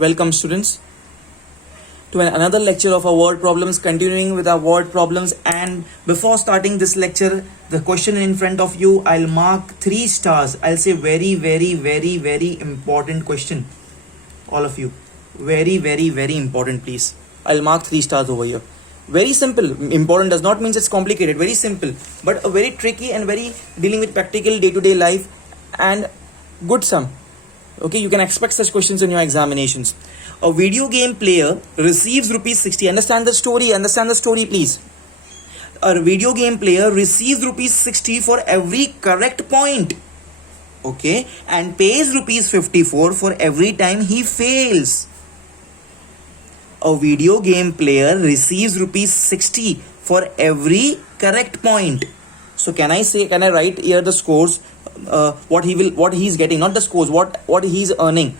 Welcome students to another lecture of our word problems, continuing with our word problems. And before starting this lecture, the question in front of you, I'll mark 3 stars. I'll say very important question. All of you, very important, please. I'll mark 3 stars over here. Very simple. Important does not mean it's complicated. Very simple, but a very tricky and very dealing with practical day-to-day life and good sum. Okay, you can expect such questions in your examinations. A video game player receives rupees 60. Understand the story please. A video game player receives rupees 60 for every correct point. Okay, and pays rupees 54 for every time he fails. A video game player receives rupees 60 for every correct point. So can I write here the scores, what he's getting, not the scores, what he's earning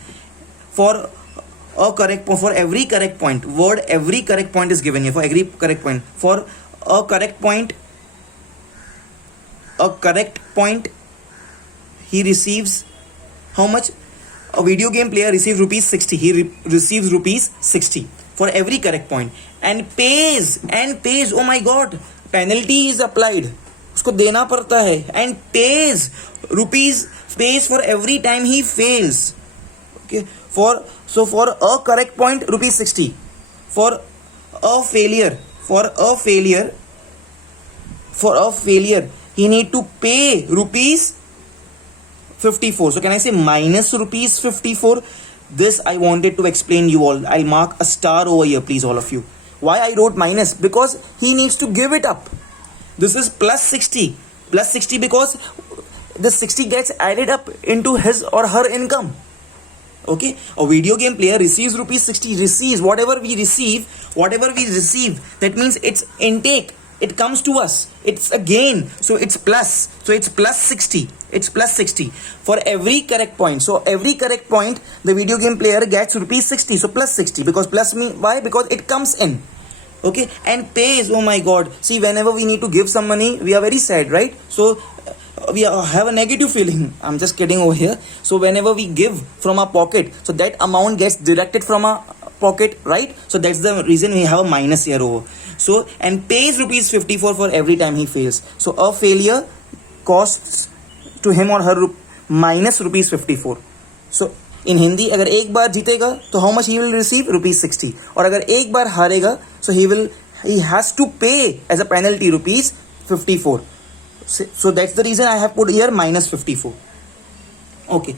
for every correct point. Word every correct point is given here. For every correct point, for a correct point he receives how much? A video game player receives rupees 60. He receives rupees 60 for every correct point and pays. Oh my god, penalty is applied, उसको देना पड़ता है. And pays for every time he fails. Okay, for a correct point rupees 60. For a failure he need to pay rupees 54. So can I say minus rupees 54? This I wanted to explain you all. I'll mark a star over here, please, all of you. Why I wrote minus? Because he needs to give it up. This is plus 60 because the 60 gets added up into his or her income. Okay, a video game player receives rupees 60. Receives whatever we receive, that means it's intake. It comes to us, it's a gain, so it's plus 60. It's plus 60 for every correct point. So every correct point the video game player gets rupees 60. So plus 60, because plus mean why? Because it comes in. Okay, and pays. Oh my god, see, whenever we need to give some money, we are very sad, right? So we have a negative feeling. I'm just kidding over here. So whenever we give from our pocket, so that amount gets deducted from our pocket, right? So that's the reason we have a minus here over. So, and pays rupees 54 for every time he fails. So a failure costs to him or her minus rupees 54. So in Hindi, अगर एक बार जीतेगा तो how much he will receive? Rupees 60. और अगर एक बार हारेगा, so he has to pay as a penalty rupees 54. So that's the reason I have put here minus 54. Okay.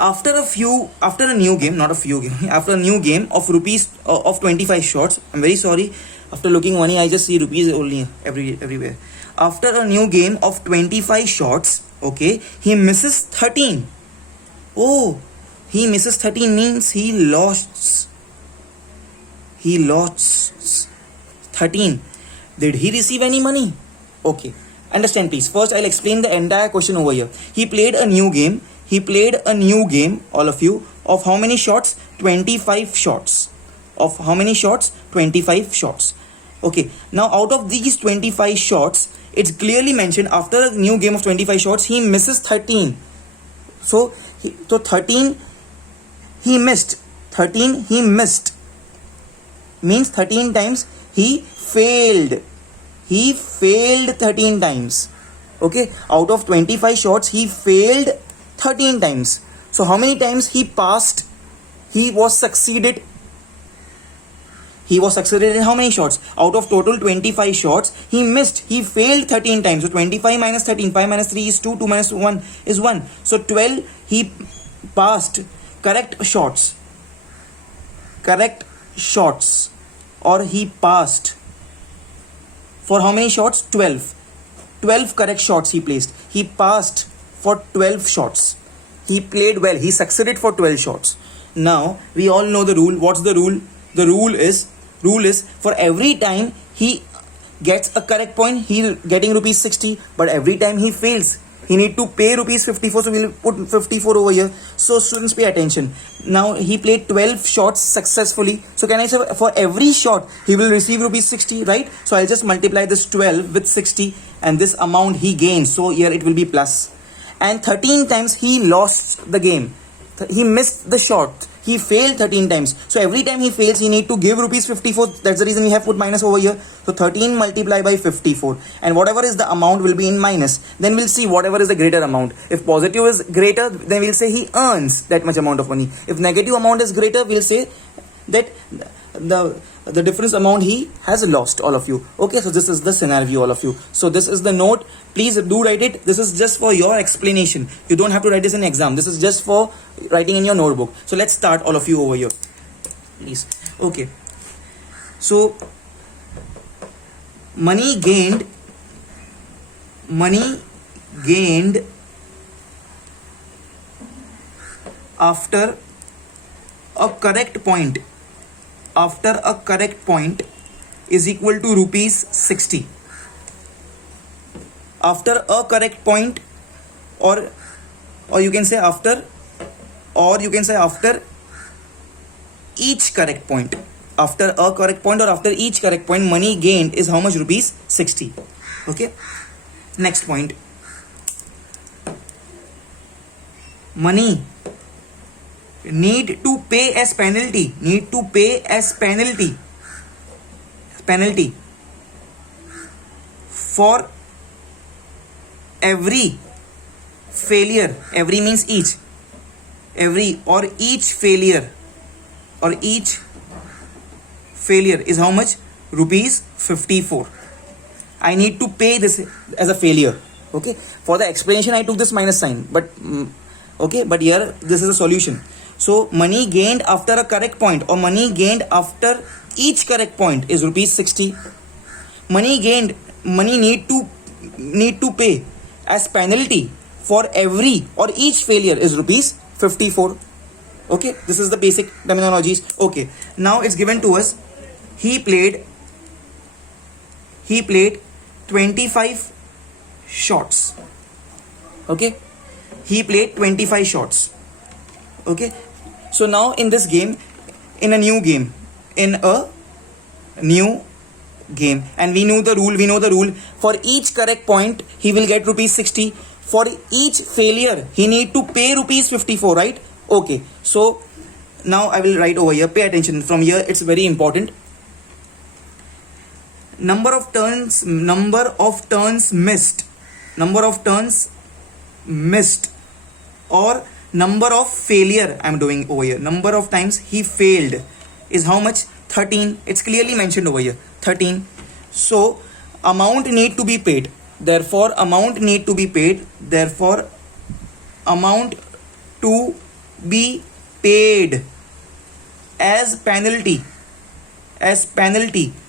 After a new game of rupees of 25 shots, I'm very sorry. After looking money, I just see rupees only everywhere. After a new game of 25 shots, okay, he misses 13. Oh, he misses 13 means he lost 13. Did he receive any money? Okay, understand please. First, I'll explain the entire question over here. He played a new game, all of you, of how many shots? 25 shots. Of how many shots? 25 shots. Okay, now out of these 25 shots, it's clearly mentioned after a new game of 25 shots, he misses 13. So 13 he missed. 13 he missed means 13 times he failed. He failed 13 times. Okay, out of 25 shots, he failed 13 times. So how many times he passed? He was succeeded in how many shots? Out of total 25 shots, he failed 13 times. So 25 minus 13, 5 minus 3 is 2, 2 minus 1 is 1. So 12 he passed correct shots, or he passed for how many shots? 12 correct shots he placed. He passed for 12 shots. He played well. He succeeded for 12 shots. Now we all know the rule. What's the rule? The rule is for every time he gets a correct point, he's getting rupees 60. But every time he fails, he need to pay rupees 54. So we'll put 54 over here. So students, pay attention. Now he played 12 shots successfully. So can I say for every shot he will receive rupees 60, right? So I'll just multiply this 12 with 60 and this amount he gains. So here it will be plus. And 13 times he lost the game. He missed the shot. he failed 13 times. So every time he fails, he need to give rupees 54. That's the reason we have put minus over here. So 13 multiplied by 54, and whatever is the amount will be in minus. Then we'll see whatever is the greater amount. If positive is greater, then we'll say he earns that much amount of money. If negative amount is greater, we'll say that the difference amount he has lost, all of you. Okay, so this is the scenario, all of you. So this is the note. Please do write it. This is just for your explanation. You don't have to write this in exam. This is just for writing in your notebook. So let's start, all of you, over here, please. Okay, so money gained after a correct point is equal to rupees 60. After a correct point, or you can say after each correct point. After a correct point or after each correct point, money gained is how much? Rupees 60. Okay, next point. Money need to pay as penalty for every failure. Every means each. Each failure is how much? Rupees 54. I need to pay this as a failure. Okay, for the explanation I took this minus sign, but okay, but here this is a solution. So money gained after a correct point, or money gained after each correct point, is rupees 60. Money need to pay as penalty for every or each failure is rupees 54. Okay, this is the basic terminologies. Okay, now it's given to us. He played 25 shots. Okay, he played 25 shots. Okay, so now in this game, in a new game, and we know the rule. For each correct point, he will get rupees 60. For each failure, he need to pay rupees 54, right? Okay, so now I will write over here. Pay attention from here, it's very important. Number of turns missed, or number of failure I'm doing over here. Number of times he failed is how much? 13. It's clearly mentioned over here, 13. So amount need to be paid. Therefore amount to be paid as penalty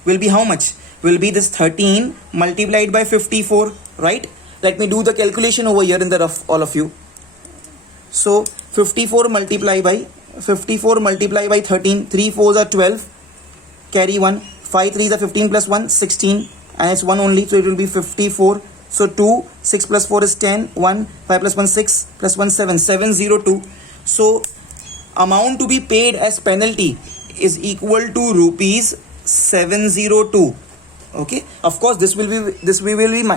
will be how much? Will be this 13 multiplied by 54, right? Let me do the calculation over here in the rough, all of you. So 54 multiplied by 13, 3 4s are 12, carry 1, 5 3s are 15 plus 1, 16, and it's 1 only, so it will be 54. So 2, 6 plus 4 is 10, 1, 5 plus 1 6, plus 1 7, 702. So amount to be paid as penalty is equal to rupees 702. Okay, of course we will be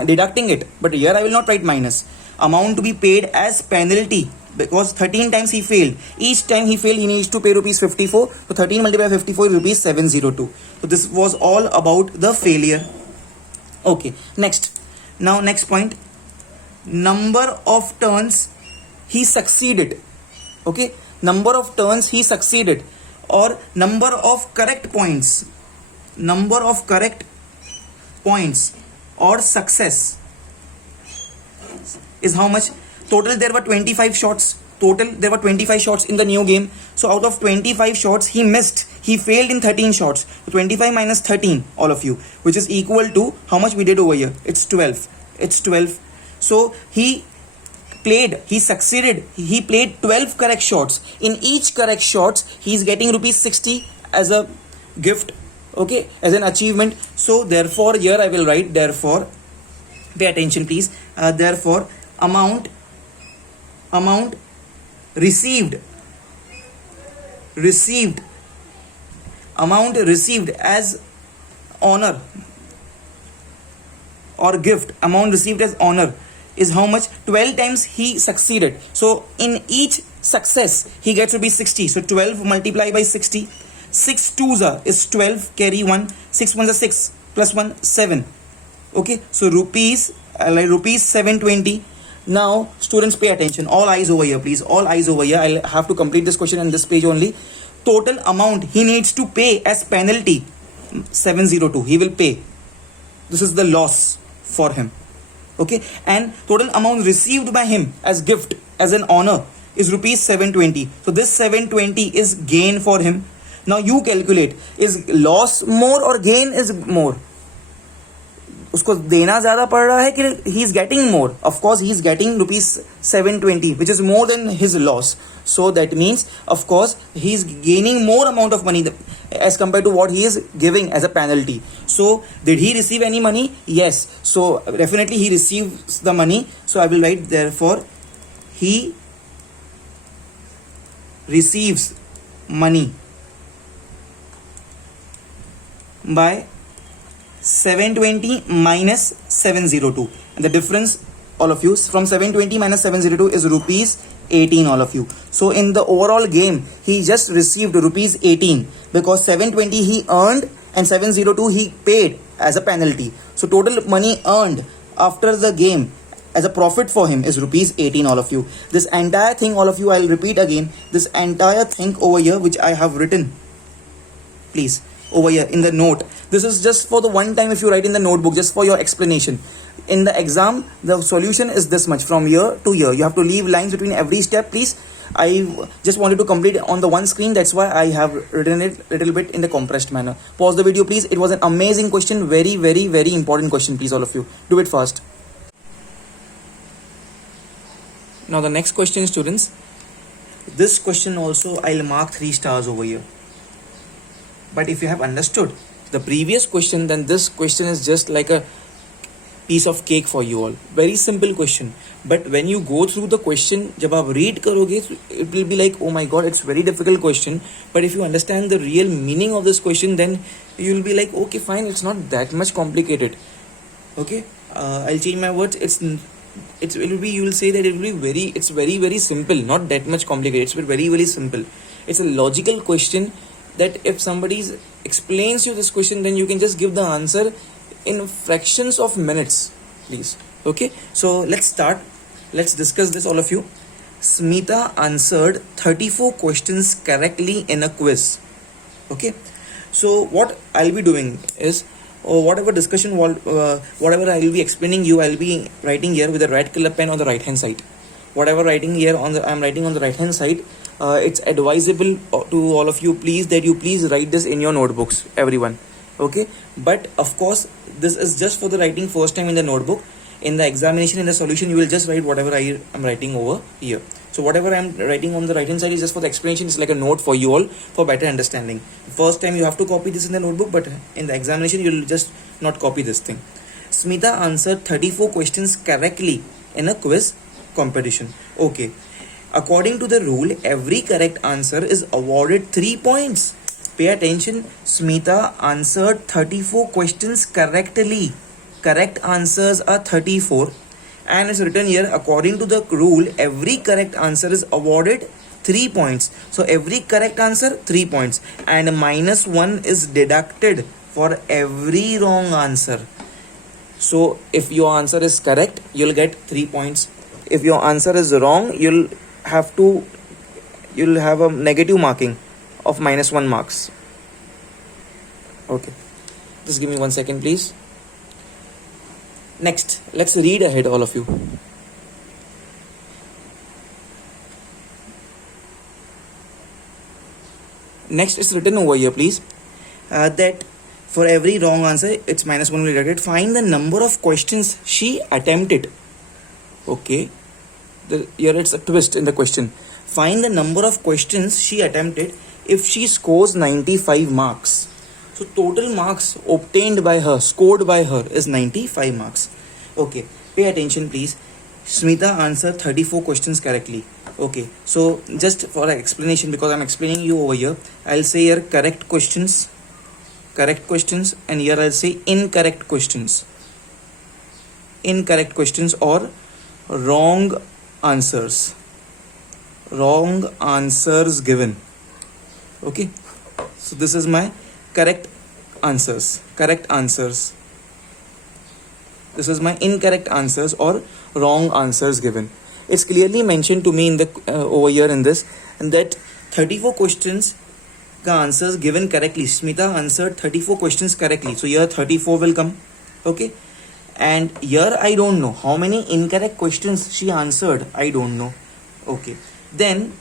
deducting it, but here I will not write minus. Amount to be paid as penalty, because 13 times he failed. Each time he failed, he needs to pay rupees 54. So 13 multiplied by 54 is rupees 702. So this was all about the failure. Okay, next point. Number of turns he succeeded. Okay, number of turns he succeeded, or number of correct points or success is how much? Total there were 25 shots. In the new game. So out of 25 shots, he failed in 13 shots. So 25 minus 13, all of you, which is equal to how much we did over here? It's 12. So he succeeded. He played 12 correct shots. In each correct shots, he is getting rupees 60 as a gift. Okay, as an achievement. So therefore here I will write, therefore, pay attention please, therefore amount received as honor or gift, amount received as honor is how much? 12 times he succeeded. So in each Success, he gets rupees 60. So 12 multiplied by 60. 6 twos is 12, carry 1. 6 ones are 6, plus 1, 7. Okay, so rupees 720. Now students, pay attention, all eyes over here please, all eyes over here. I'll have to complete this question on this page only. Total amount he needs to pay as penalty, 702, he will pay. This is the loss for him. Okay, and total amount received by him as gift, as an honor, is rupees 720. So this 720 is gain for him. Now you calculate, is loss more or gain is more? उसको देना ज्यादा पड़ रहा है कि he is getting more? Of course he is getting rupees 720, which is more than his loss. So that means of course he is gaining more amount of money as compared to what he is giving as a penalty. So did he receive any money? Yes. So definitely he receives the money. So I will write, therefore he receives money by 720 minus 702, and the difference, all of you, from 720 minus 702 is rupees 18, all of you. So in the overall game he just received rupees 18 because 720 he earned and 702 he paid as a penalty. So total money earned after the game as a profit for him is rupees 18, all of you. This entire thing, all of you, I'll repeat again, this entire thing over here which I have written, please, over here in the note, this is just for the one time if you write in the notebook, just for your explanation. In the exam the solution is this much from year to year. You have to leave lines between every step, please. I just wanted to complete it on the one screen, that's why I have written it a little bit in the compressed manner. Pause the video please. It was an amazing question, very very very important question, please all of you do it fast. Now the next question, students, this question also I'll mark 3 stars over here. But if you have understood the previous question, then this question is just like a piece of cake for you all. Very simple question. But when you go through the question, जब आप read करोगे, it will be like, oh my god, it's very difficult question. But if you understand the real meaning of this question, then you will be like, okay, fine, it's not that much complicated. Okay, I'll change my words. It will be, you will say that it will be it's very very simple, not that much complicated. It's very very simple. It's a logical question that if somebody explains you this question, then you can just give the answer in fractions of minutes, please. Okay, so let's start. Let's discuss this, all of you. Smita answered 34 questions correctly in a quiz. Okay, so what I'll be doing is, or whatever discussion, whatever I will be explaining you, I'll be writing here with the red color pen on the right hand side. Whatever writing here I'm writing on the right hand side, it's advisable to all of you, please, that you please write this in your notebooks, everyone. Okay, but of course this is just for the writing first time in the notebook. In the examination, in the solution, you will just write whatever I am writing over here. So whatever I am writing on the right hand side is just for the explanation. It's like a note for you all for better understanding. First time you have to copy this in the notebook, but in the examination you will just not copy this thing. Smita answered 34 questions correctly in a quiz competition. Okay, according to the rule, every correct answer is awarded 3 points. Pay attention. Smita answered 34 questions correctly. Correct answers are 34, and it's written here, according to the rule, every correct answer is awarded 3 points. So every correct answer 3 points, and -1 is deducted for every wrong answer. So if your answer is correct, you'll get 3 points. If your answer is wrong, you'll have a negative marking of -1 marks. Okay, just give me 1 second, please. Next, let's read ahead, all of you. Next is written over here, please, that for every wrong answer, it's -1 deducted. Find the number of questions she attempted. Okay, here it's a twist in the question. Find the number of questions she attempted if she scores 95 marks. So total marks obtained by her, scored by her, is 95 marks. Okay, pay attention please. Smita answered 34 questions correctly. Okay, so just for an explanation, because I'm explaining you over here, I'll say here correct questions, and here I'll say incorrect questions. Incorrect questions or wrong answers. wrong answers given. Okay, so this is my correct answers. This is my incorrect answers or wrong answers given. It's clearly mentioned to me in the over here in this, and that 34 questions ka answers given correctly. Smita answered 34 questions correctly, so here 34 will come. Okay, and here I don't know how many incorrect questions she answered. I don't know. Okay, then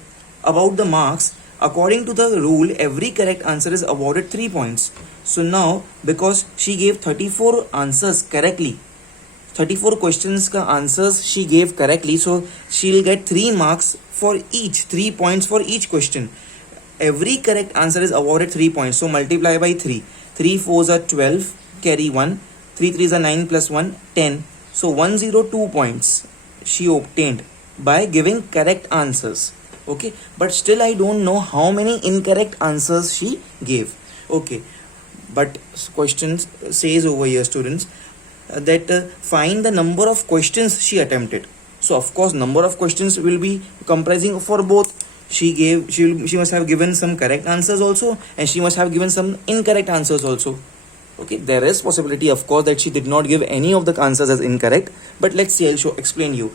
about the marks, according to the rule, every correct answer is awarded 3 points. So now, because she gave 34 answers correctly, 34 questions ka answers she gave correctly, so she'll get 3 marks for each, 3 points for each question. Every correct answer is awarded 3 points, so multiply by 3. 3 4s are 12, carry 1. 3 3s are 9 plus 1, 10. So 102 points she obtained by giving correct answers. Okay, but still I don't know how many incorrect answers she gave. Okay, but question says over here, students, that find the number of questions she attempted. So of course number of questions will be comprising for both. She must have given some correct answers also, and she must have given some incorrect answers also. Okay, there is possibility of course that she did not give any of the answers as incorrect, but let's see, I'll explain you.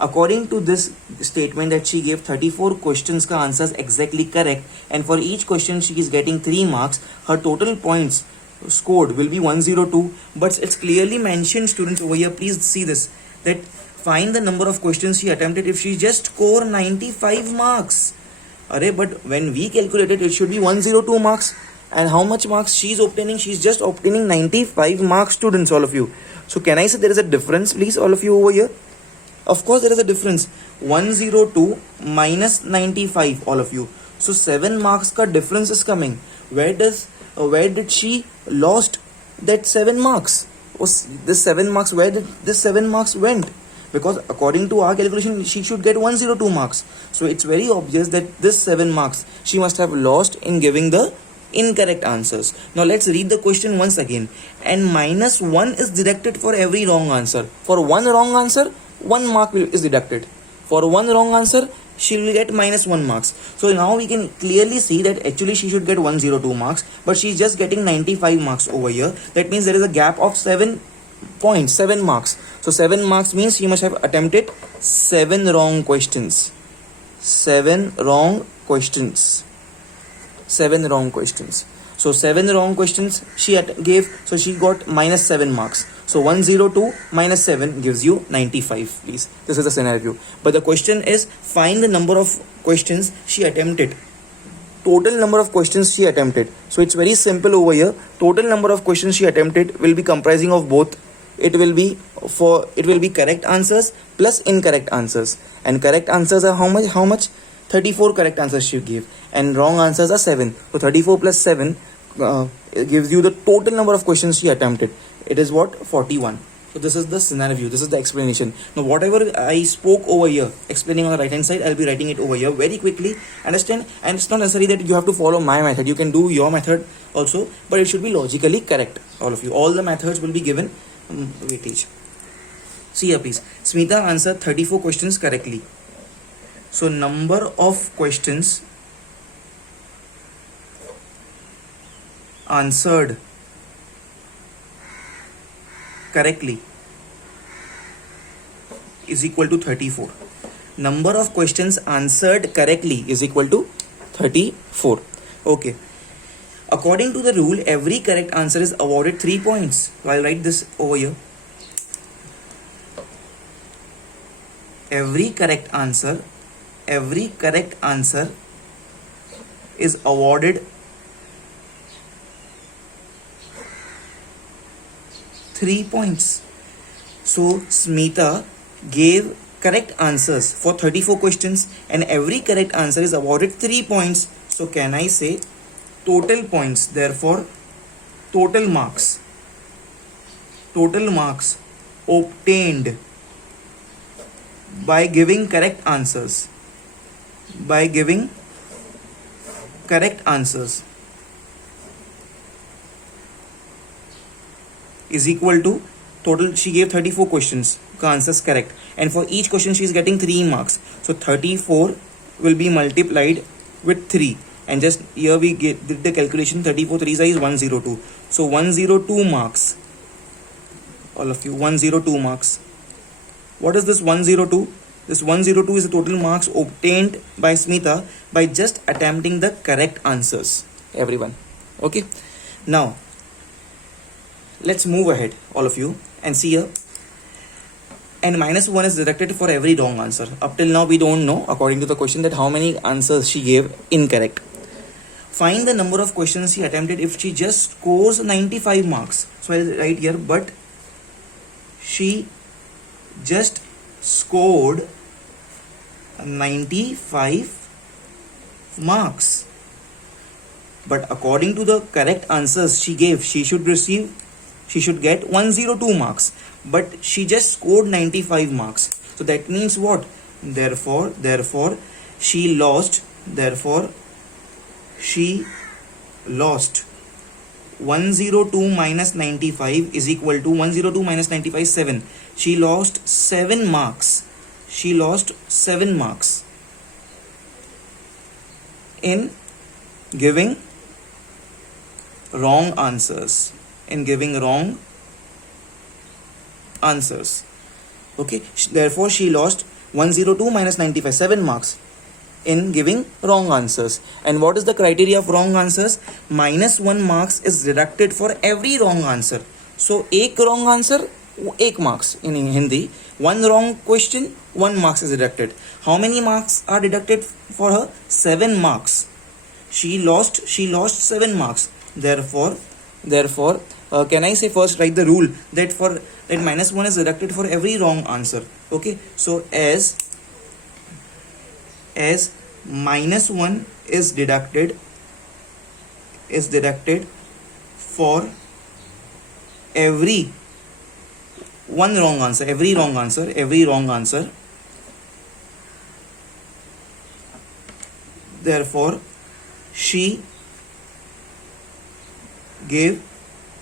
According to this statement that she gave 34 questions ka answers exactly correct, and for each question she is getting 3 marks, her total points scored will be 102. But it's clearly mentioned, students, over here, please see this, that find the number of questions she attempted if she just score 95 marks. But when we calculated, it should be 102 marks. And how much marks she's obtaining? She's just obtaining 95 marks, students, all of you. So can I say there is a difference, please, all of you over here? Of course there is a difference. 102 minus 95, all of you. So 7 marks ka difference is coming. Where did she lost that 7 marks? This 7 marks, where did this 7 marks went? Because according to our calculation, she should get 102 marks. So it's very obvious that this 7 marks she must have lost in giving the incorrect answers. Now let's read the question once again. And minus 1 is deducted for every wrong answer. For one wrong answer, 1 mark is deducted. For one wrong answer, she will get minus 1 marks. So now we can clearly see that actually she should get 102 marks, but she's just getting 95 marks over here. That means there is a gap of 7 points, 7 marks. So 7 marks means she must have attempted 7 wrong questions. 7 wrong questions. 7 wrong questions. So 7 wrong questions she gave, so she got minus 7 marks. So 102 minus 7 gives you 95, please. This is the scenario. But the question is, find the number of questions she attempted. Total number of questions she attempted. So it's very simple over here. Total number of questions she attempted will be comprising of both. It will be correct answers plus incorrect answers. And correct answers are how much? 34 correct answers she gave. And wrong answers are 7. So 34 plus 7 gives you the total number of questions she attempted. It is what? 41. So this is the scenario. This is the explanation. Now whatever I spoke over here, explaining on the right hand side, I'll be writing it over here very quickly. Understand? And it's not necessary that you have to follow my method. You can do your method also, but it should be logically correct. All of you. All the methods will be given weightage. See here, please. Smita answered 34 questions correctly. So number of questions answered correctly is equal to 34. Number of questions answered correctly is equal to 34. Okay. According to the rule, every correct answer is awarded 3 points. So I'll write this over here. Every correct answer is awarded 3 points. So Smita gave correct answers for 34 questions, and every correct answer is awarded 3 points. So can I say total points? Therefore, total marks obtained by giving correct answers. Is equal to total. She gave 34 questions, answers correct, and for each question she is getting 3 marks. So 34 will be multiplied with 3, and just here we did the calculation. 34 3 is 102, so 102 marks, all of you. 102 marks. What is this 102? This 102 is the total marks obtained by Smita by just attempting the correct answers, everyone. Okay, now let's move ahead, all of you, and see here. And -1 is deducted for every wrong answer. Up till now we don't know, according to the question, that how many answers she gave incorrect. Find the number of questions she attempted if she just scores 95 marks. So I'll write here, but she just scored 95 marks. But according to the correct answers she gave, she should get 102 marks. But she just scored 95 marks. So that means what? Therefore she lost 102 minus 95 is equal to 102 minus 95 is 7. She lost 7 marks. She lost 7 marks in giving wrong answers. Okay, therefore she lost 102 minus 95, 7 marks in giving wrong answers. And what is the criteria of wrong answers? -1 marks is deducted for every wrong answer. So एक wrong answer 1 marks in Hindi, 1 wrong question 1 marks is deducted. How many marks are deducted for her? 7 marks. She lost 7 marks. Therefore can I say first write the rule that -1 is deducted for every wrong answer. Okay, so as -1 is deducted for every wrong answer, therefore she gave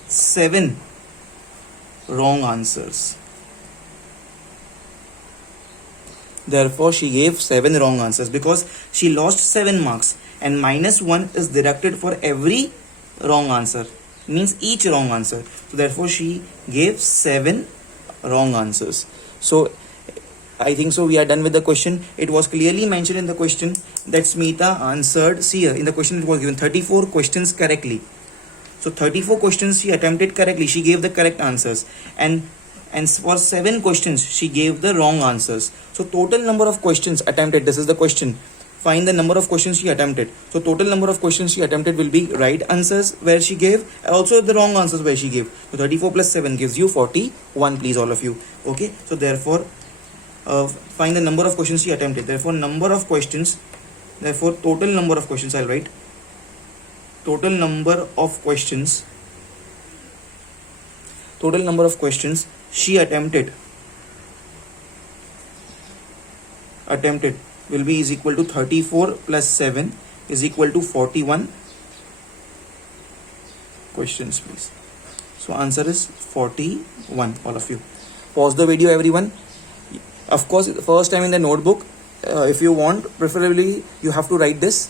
7 wrong answers. Therefore she gave 7 wrong answers because she lost 7 marks, and -1 is deducted for every wrong answer, means each wrong answer. So therefore she gave 7 wrong answers. So I think so we are done with the question. It was clearly mentioned in the question that Smita answered, see here in the question it was given 34 questions correctly. So 34 questions she attempted correctly, she gave the correct answers, and for 7 questions she gave the wrong answers. So total number of questions attempted, this is the question. Find the number of questions she attempted. So total number of questions she attempted will be right answers where she gave, and also the wrong answers where she gave. So 34 plus 7 gives you 41, please all of you. Okay, so therefore find the number of questions she attempted. Therefore total number of questions I'll write. Total number of questions she attempted will be is equal to 34 plus 7 is equal to 41 questions, please. So answer is 41, all of you. Pause the video, everyone. Of course, first time in the notebook, if you want, preferably you have to write this,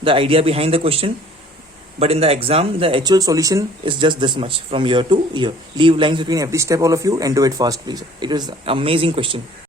the idea behind the question. But in the exam, the actual solution is just this much from year to year. Leave lines between every step, all of you, and do it fast, please. It is an amazing question.